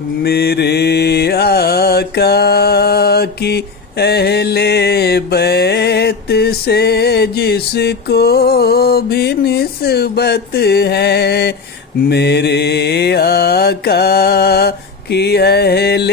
میرے آقا کی اہل بیت سے جس کو بھی نسبت ہے، میرے آقا کی اہل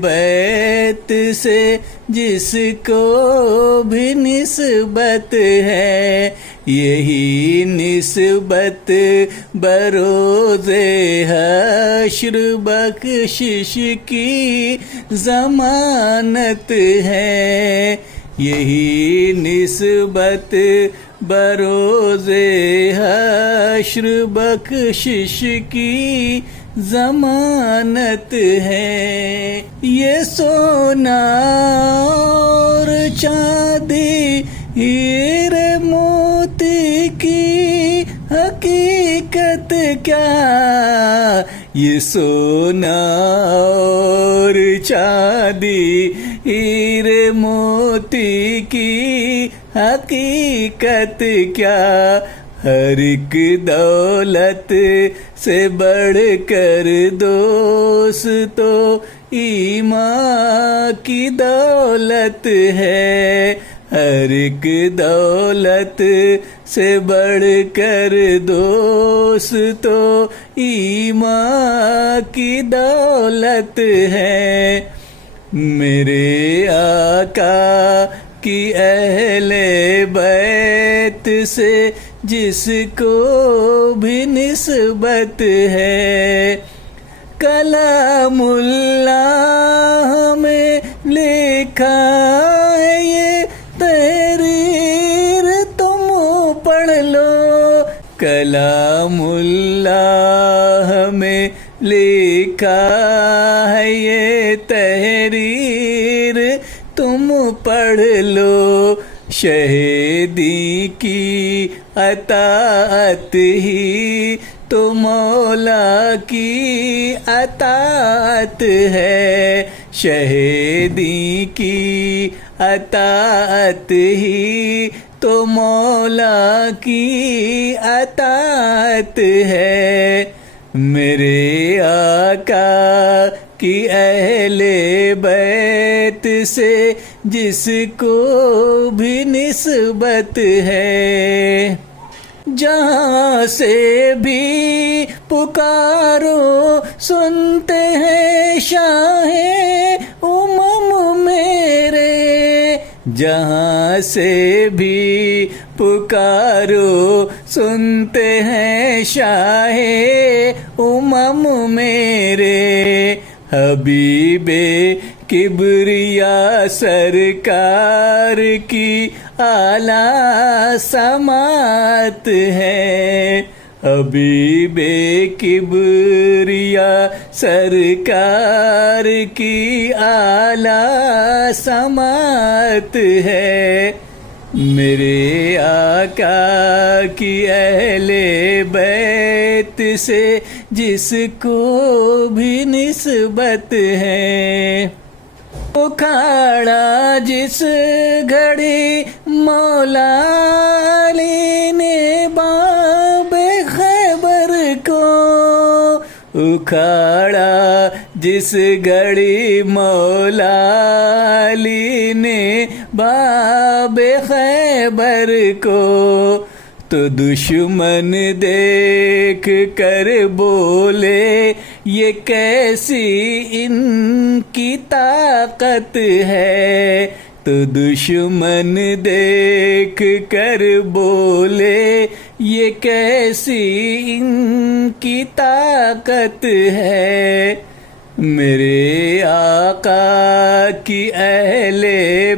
بیت سے جس کو بھی نسبت ہے، یہی نسبت بروز حشر بخشش کی ضمانت ہے، یہی نسبت بروز حشر بخشش کی ضمانت ہے۔ یہ سونا اور چاندی ہیرے موتی کی حقیقت کیا، یہ سونا اور چاندی ہیرے موتی کی حقیقت کیا، ہر ایک دولت سے بڑھ کر دوستو ایمان کی دولت ہے، ہر ایک دولت سے بڑھ کر دوستو ایمان کی دولت ہے، میرے آقا کی اہل بیت سے جس کو بھی نسبت ہے، کلام اللہ میں لکھا ہے یہ تحریر تم پڑھ لو، کلام اللہ میں لکھا ہے یہ تحریر تم پڑھ لو، شہیدی کی اطاعت ہی تو مولا کی اطاعت ہے، شہیدی کی اطاعت ہی تو مولا کی اطاعت ہے، میرے آقا کی اہل بیت سے جس کو بھی نسبت ہے، جہاں سے بھی پکارو سنتے ہیں شاہ امم میرے، جہاں سے بھی پکارو سنتے ہیں شاہ امم میرے، حبیب کبریا سرکار کی اعلیٰ سماعت ہے، حبیب کبریا سرکار کی اعلیٰ سماعت ہے، میرے آقا کی اہل بیت سے جس کو بھی نسبت ہے، اکھاڑا جس گھڑی مولا علی نے باب خیبر کو، اکھاڑا جس گھڑی مولا علی نے باب خیبر کو، تو دشمن دیکھ کر بولے یہ کیسی ان کی طاقت ہے، تو دشمن دیکھ کر بولے یہ کیسی ان کی طاقت ہے، میرے آقا کی اہل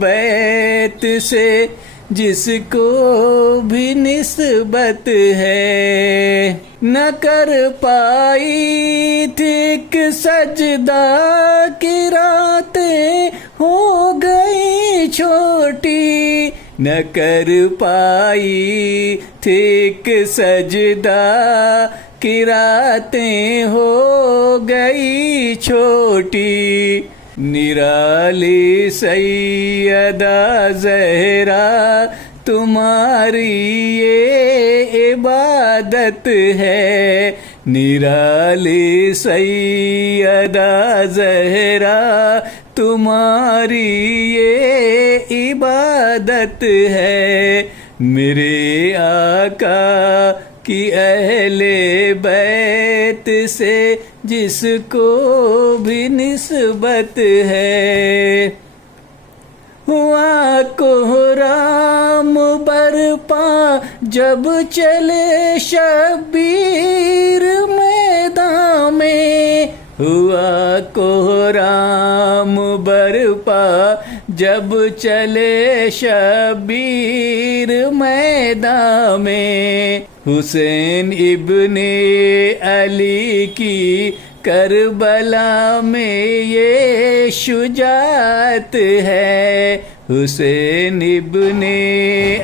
بیت سے جس کو بھی نسبت ہے، نہ کر پائی تھی ایک سجدہ کی راتیں ہو گئی چھوٹی، نہ کر پائی تھی ایک سجدہ کی راتیں ہو گئی چھوٹی، نرالی سیدہ زہرا تمہاری یہ عبادت ہے، निराली सैयदा ज़हरा तुम्हारी ये इबादत है। मेरे आका की अहले बैत से जिसको भी निस्बत है। हुआ कोहराम बरपा जब चले शब्बीर मैदान में। हुआ कोहराम बरपा जब चले शब्बीर मैदान में। हुसैन इब्ने अली की करबला में ये शुजात है। हुसैन इब्ने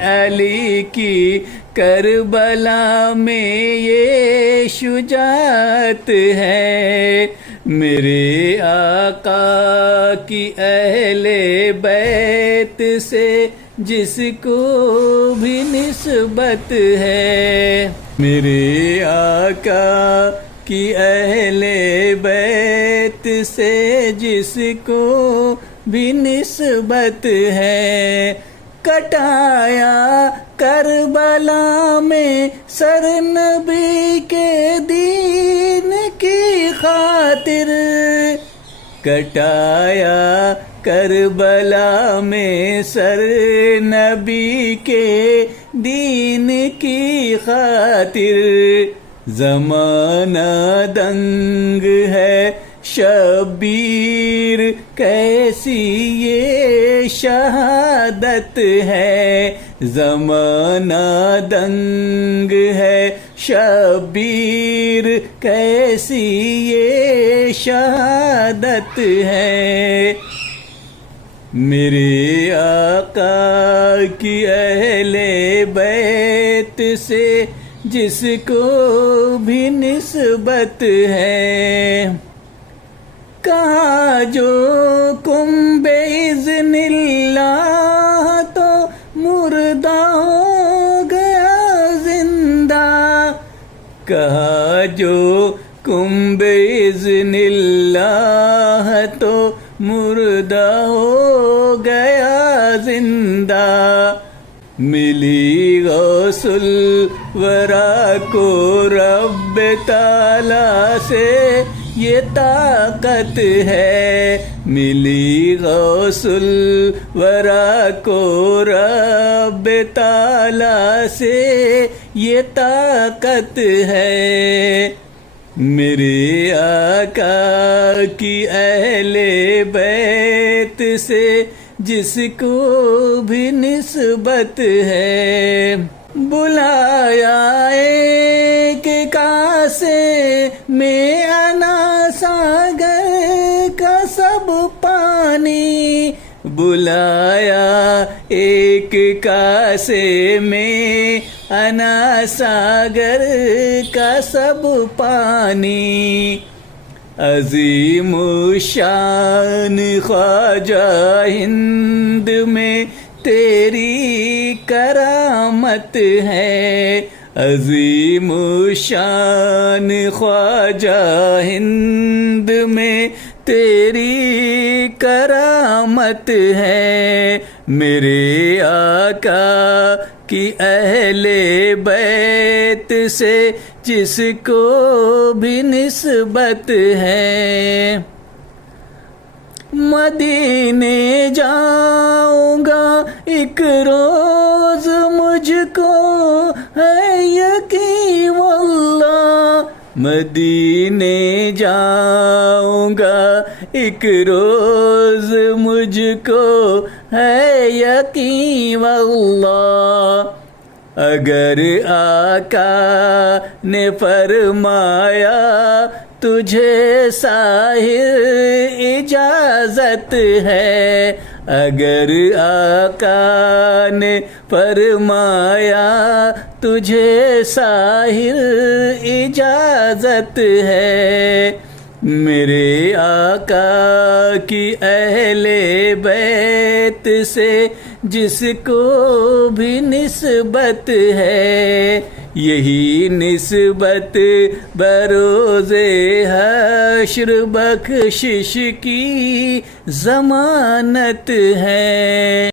अली की करबला में ये शुजात है। मेरे आका की अहले बैत से जिसको भी निस्बत है। मेरे आका कि अहले बैत से जिसको भी निस्बत है। कटाया करबला में सर नबी के दीन की खातिर। कटाया करबला में सर नबी के दीन की खातिर। ज़माना दंग है शब्बीर कैसी ये शहादत है। ज़माना दंग है शब्बीर कैसी ये शहादत है। मेरे आका की अहले बैत से जिसको भी निस्बत है। कहा जो कुंबे इज़्निल्लाह तो मुर्दा हो गया जिंदा। कहा जो कुंबे इज़्निल्लाह तो मुर्दा हो गया जिंदा। मिली गौसुल वरा को रब ताला से ये ताकत है। मिली गौसुल वरा को रब ताला से ये ताकत है। मेरे आका की अहले बैत से जिसको भी निस्बत है। बुलाया एक कासे में अना सागर का सब पानी। बुलाया एक कासे में अना सागर का सब पानी। अजीम शान ख्वाजा हिंद में तेरी करामत है। अजीम शान ख्वाजा हिंद में तेरी करामत है। मेरे आका की अहले बैत से जिसको भी निस्बत है। मदीने जाऊंगा एक रोज मुझको है यकीन वल्लाह। मदीने जाऊंगा एक रोज मुझको है यकीन वल्लाह। अगर आका ने फरमाया तुझे साहिर इजाजत है। अगर आका ने फरमाया तुझे साहिर इजाजत है। मेरे आका की अहले बैत से जिसको भी निस्बत है। یہی نسبت بروز حشر بخشش کی ضمانت ہے.